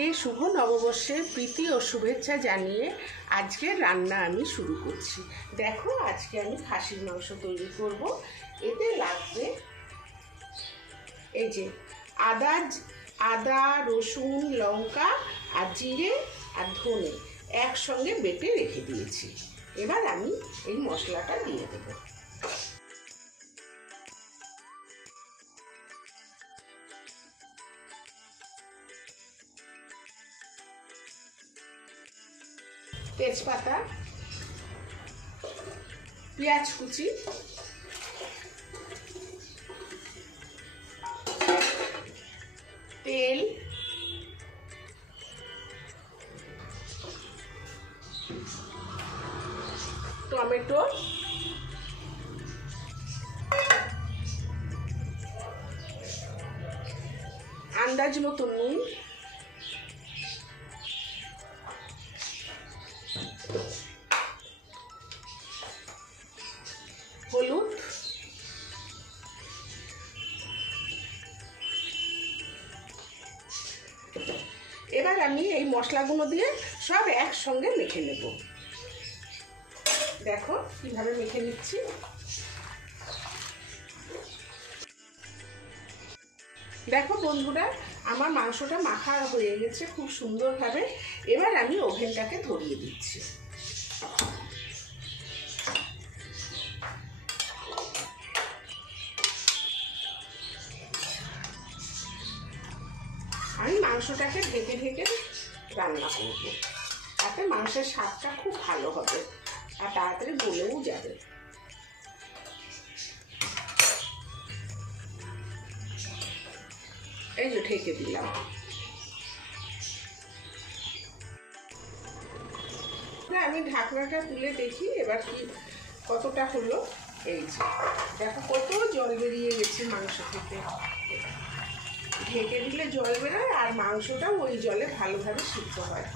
সবাইকে শুভ নববর্ষের প্রীতি ও শুভেচ্ছা জানিয়ে আজকের রান্না আমি শুরু করছি। দেখো, আজকে আমি খাসির মাংস তৈরি করব। এতে লাগবে এই যে আদা, রসুন, লঙ্কা আর জিরে আর ধনে একসঙ্গে বেটে রেখে দিয়েছি। এবার আমি এই মশলাটা দিয়ে দেবো। তেজপাতা, পেঁয়াজ কুচি, তেল, টমেটো, আন্দাজ মতো নুন, হলুদ, এবার আমি এই মশলাগুলো দিয়ে সব একসঙ্গে মেখে নেব। দেখো কিভাবে মেখে নিচ্ছি। দেখো বন্ধুরা, আমার মাংসটা মাখা হয়ে গেছে খুব সুন্দরভাবে। এবার আমি ওভেনটাকে ধরিয়ে দিচ্ছি। আমি মাংসটাকে ঢেকে ঢেকে রান্না করব, তাতে মাংসের স্বাদটা খুব ভালো হবে আর তাড়াতাড়ি গলেও যাবে। এই যে ঢেকে দিলাম। আমি ঢাকনাটা তুলে দেখি এবার কি কতটা হলো। এই যে দেখো কত জল বেরিয়ে গেছে মাংস থেকে। ঢেকে দিলে জল বেরোয় আর মাংসটাও ওই জলে ভালোভাবে সিদ্ধ হয়।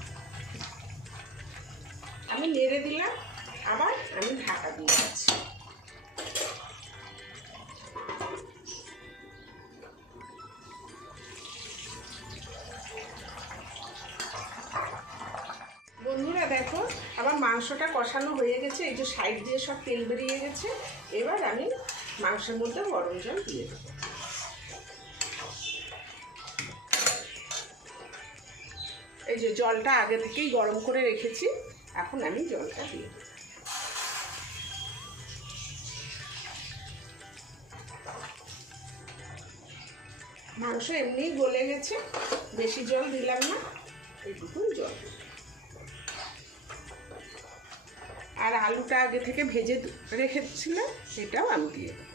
আমি নেড়ে দিলাম, আবার আমি ঢাকা দিয়ে দিচ্ছি। বন্ধুরা দেখো, আমার মাংসটা কষানো হয়ে গেছে। এই যে সাইড দিয়ে সব তেল বেরিয়ে গেছে। এবার আমি মাংসের মধ্যে গরম জল দিয়ে দেবো। এই যে জলটা আগে থেকেই গরম করে রেখেছি, এখন আমি জলটা দিয়ে দেবো। মাংস এমনিই গলে গেছে, বেশি জল দিলাম না, এইটুকু জল। আর আলুটা আগে থেকে ভেজে রেখেছিলাম, সেটাও আমি দিয়ে দেবো।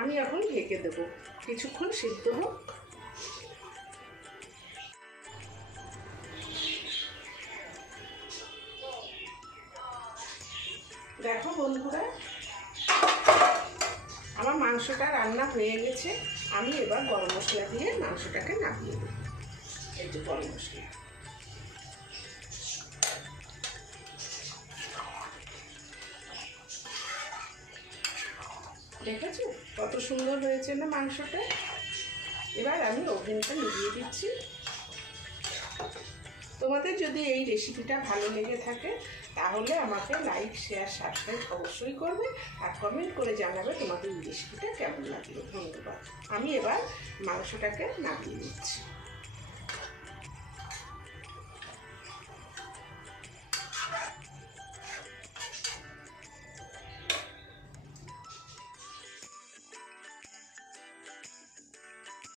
আমি এখন ঢেকে দেবো, কিছুক্ষণ সিদ্ধ হোক। দেখো বন্ধুরা, আমার মাংসটা রান্না হয়ে গেছে। আমি এবার গরম মশলা দিয়ে মাংসটাকে নামিয়ে দেবো। এই যে গরম মশলা, দেখেছো কত সুন্দর হয়েছে না মাংসটা। এবার আমি ওভেনটা নিভিয়ে দিচ্ছি। তোমাদের যদি এই রেসিপিটা ভালো লেগে থাকে তাহলে আমাকে লাইক, শেয়ার, সাবস্ক্রাইব অবশ্যই করবে আর কমেন্ট করে জানাবে তোমাদের এই রেসিপিটা কেমন লাগলো। ধন্যবাদ। আমি এবার মাংসটাকে নামিয়ে নিচ্ছি।